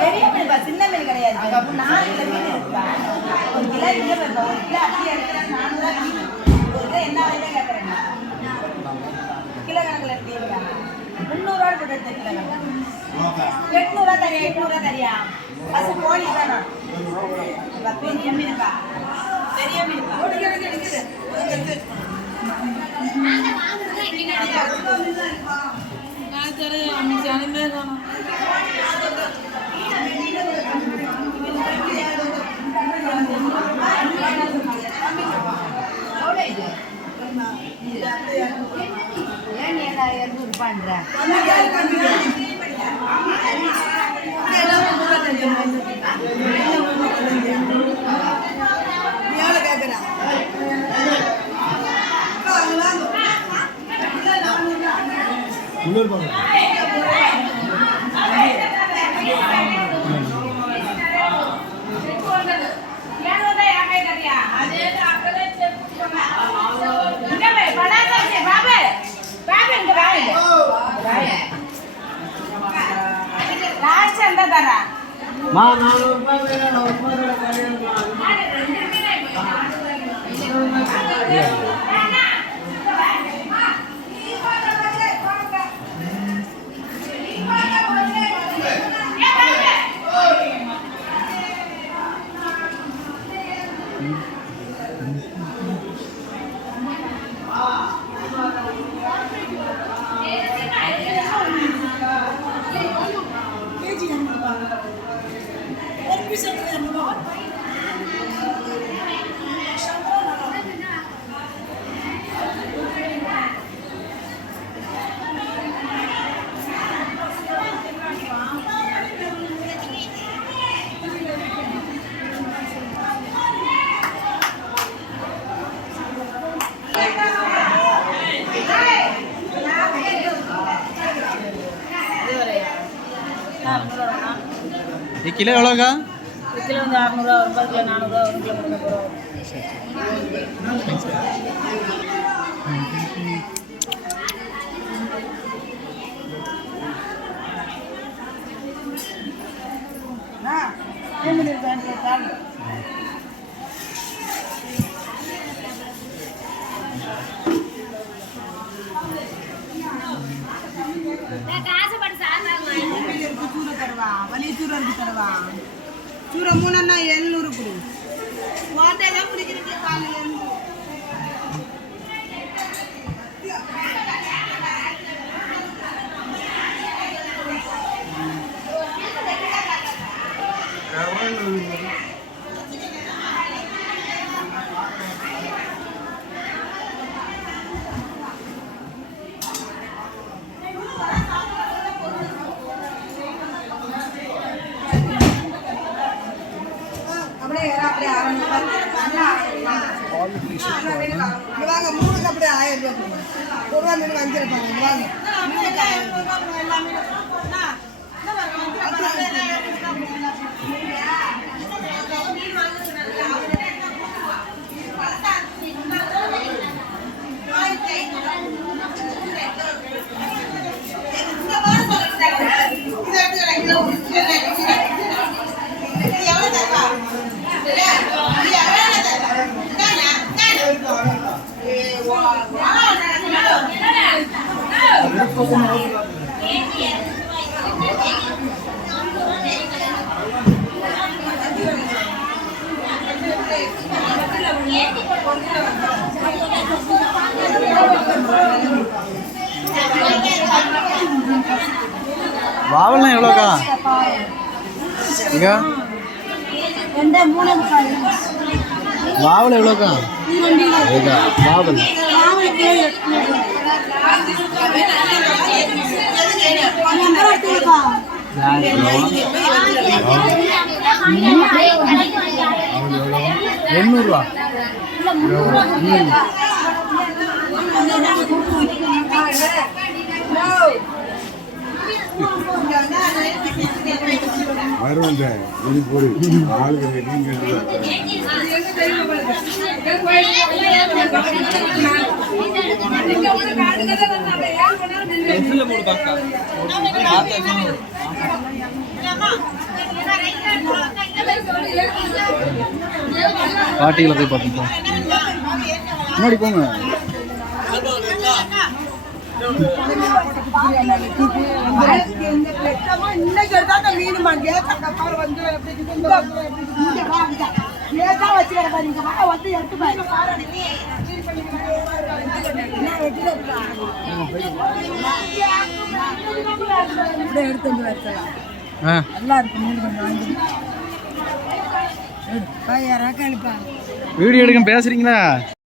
பெரிய மீன் சின்ன மீன் கிடையாது. 4 கிலோ மீன் இருக்குப்பா. 1 கிலோ இங்கே போயிருக்கோம். 1 கிலோ அப்படியே எடுத்துனா 400 1 கிலோ என்ன வயதே கேட்குறேங்க. கிலோ கணக்கில் எடுத்தீங்களா? 300 போட்டு எடுத்து கிலோ கணக்கு 800 தரியா 800 தரியா பசு கோழி தானே. பெரிய மீனுப்பா பெரிய மீனுப்பா. கிலோ எவ்வளோக்கா? கிலோ வந்து 600 ரூபா, 1 கிலோ 400 ரூபா, 1 கிலோ 300 ரூபா. சூர 3 அண்ணா 700 கொடு. வாட்டையெல்லாம் பிடிக்கிறீங்க காலையில். வாங்க 3 அப்படியே 1000 ரூபாய். 1 ரூபா மீன் வாங்கிருப்பாங்க. வாங்க வாவல்லாம் எவ்வளோக்கா? இங்க வாவல் எவ்வளோக்கா? வாவல் ₹800. அருவந்த இனி போடு ஆளுகளை நீங்கள் பாட்டிகளை போய் பார்த்துப்போம். முன்னாடி போங்க. வீடியோ எடுக்க பேசுறீங்களா?